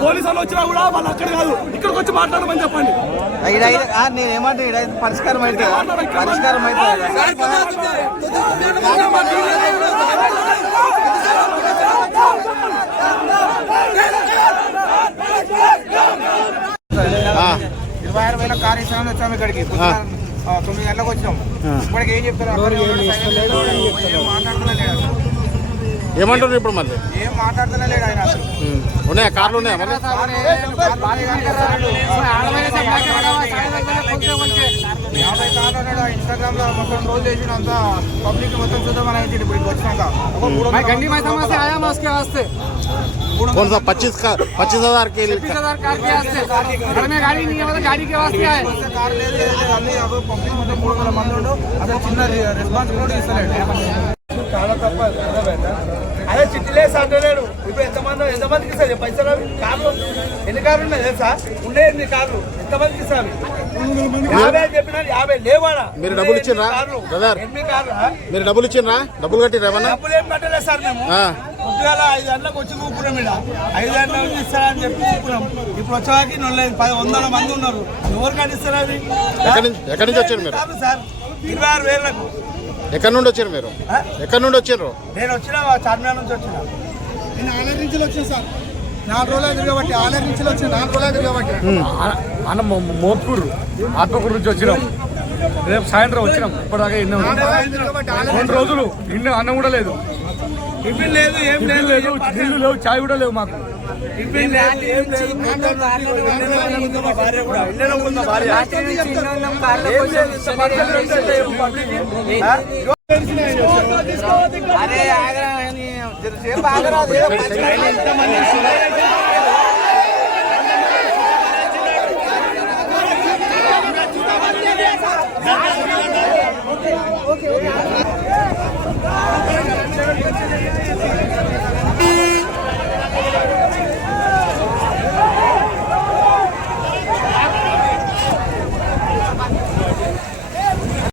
పోలీసులు వచ్చినా కూడా వాళ్ళు అక్కడ కాదు ఇక్కడికి వచ్చి మాట్లాడమని చెప్పండి. నేనేమంటే పరిష్కారం అయితే పరిష్కారం అయితే కార్యక్రమంలో వచ్చాము. ఇక్కడికి 9 గంటలకు వచ్చాము. ఇప్పటికి ఏం చెప్తారు ఏమంటారు ఇప్పుడు మళ్ళీ ఏం మాట్లాడుతున్నా లేడు ఆయన. ఉన్నాయా కార్లు ఉన్నాయా? 50 కార్లు ఉన్నాడు. ఇన్స్టాగ్రామ్ లో మొత్తం రోజు చేసిన అంత పబ్లిక్ మొత్తం చూద్దామని అయితే ఇప్పుడు వచ్చినాక कौन सा 25,000 के लिए? 25,000 कार के वास्ते घर में गाड़ी नहीं है, मतलब गाड़ी के वास्ते है. कार ले ले అన్ని अब पब्लिक మొత్తం 300 మంది ఉండు. అసలు చిన్న రెస్పాన్స్ కూడా ఇస్తలేడు. చాలా తప్ప అదే చిట్టిలేసి అంటున్నాడు. ఇప్పుడు ఎంతమందికి ఇస్తారు పైసలు? కార్లు ఎన్ని కార్లు ఉన్నాయి తెలుసా? ఉండే ఎన్ని కార్లు ఎంతమందికి ఇస్తారు? 50 చెప్పినారు, 50 లేవాడా? మీరు డబ్బులు ఇచ్చిండ్రా బ్రదర్? 8 కార్లు మీరు డబ్బులు ఇచ్చిండ్రా? డబ్బులు కట్టిరా? డబ్బులు ఏం కట్టలేదు సార్. మేము పొద్దుగాల 5 గంటలకు వచ్చి కూకున్నాం. ఇక్కడ 5 గంటల నుంచి ఇస్తారని చెప్పి కూకున్నాం. ఇప్పుడు వచ్చాకి 100 మంది ఉన్నారు. ఎవరు కట్టిస్తారు అది? ఎక్కడి నుంచి వచ్చారు మీరు? సార్ 26,000లకు. ఎక్కడి నుండి వచ్చారు మీరు? ఎక్కడి నుండి వచ్చారు? నేను వచ్చిన చార్మినార్ నుంచి వచ్చిన. నేను ఆలయ నుంచి వచ్చాను సార్. 4 రోజులు తిరగబట్టి ఆలయ నుంచి వచ్చిన. 4 రోజులు తిరగబట్టి అన్న మోత్కూరు ఆత్మకూరు నుంచి వచ్చినాం. రేపు సాయంత్రం వచ్చినాం. ఇప్పటిదాకా 2 రోజులు ఇన్ని అన్నం కూడా లేదు, టిఫిన్ లేదు, ఏం లేదు, నీళ్ళు లేవు, చాయ్ కూడా లేవు మాకు. టిఫిన్ లేదు, ఏం లేదు. అరే ఆగరా